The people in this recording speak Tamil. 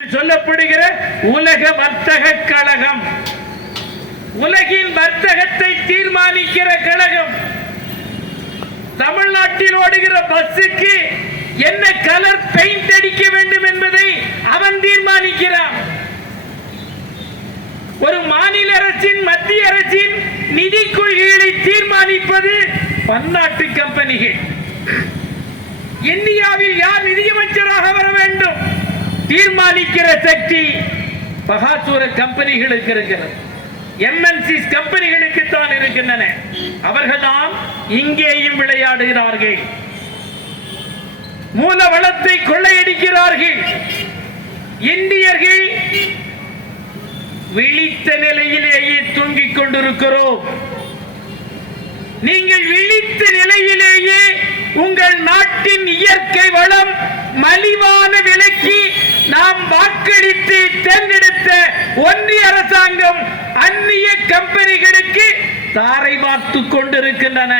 சொல்லப்படுகிற உலக வர்த்தக கழகம், உலகின் வர்த்தகத்தை தீர்மானிக்கிற கழகம். தமிழ்நாட்டில் ஓடுகிற பஸ்ஸுக்கு என்ன கலர் பெயிண்ட் அடிக்க வேண்டும் என்பதை அவன் தீர்மானிக்கிறான். ஒரு மாநில அரசின் மத்திய அரசின் நிதி கொள்கைகளை தீர்மானிப்பது பன்னாட்டு கம்பெனிகள். இந்தியாவில் யார் நிதியமைச்சராக வர வேண்டும் தீர்மானிக்கிற சக்தி பகாசூர கம்பெனிகளுக்கு இருக்கிறது. MNC கம்பெனிகளுக்கு தான் இருக்கின்றன. அவர்கள் தான் இங்கேயும் விளையாடுகிறார்கள். மூல வளத்தை கொள்ளையடிக்கிறார்கள். இந்தியர்கள் விழித்த நிலையிலேயே தூங்கிக் கொண்டிருக்கிறோம். நீங்கள் விழித்த நிலையிலேயே உங்கள் நாட்டின் இயற்கை வளம் மலிவான விலைக்கு நாம் வாக்களித்து தேர்ந்தெடுத்த ஒன்றிய அரசாங்கம் அந்நிய கம்பெனிகளுக்கு தாரை பார்த்து கொண்டிருக்கின்றன.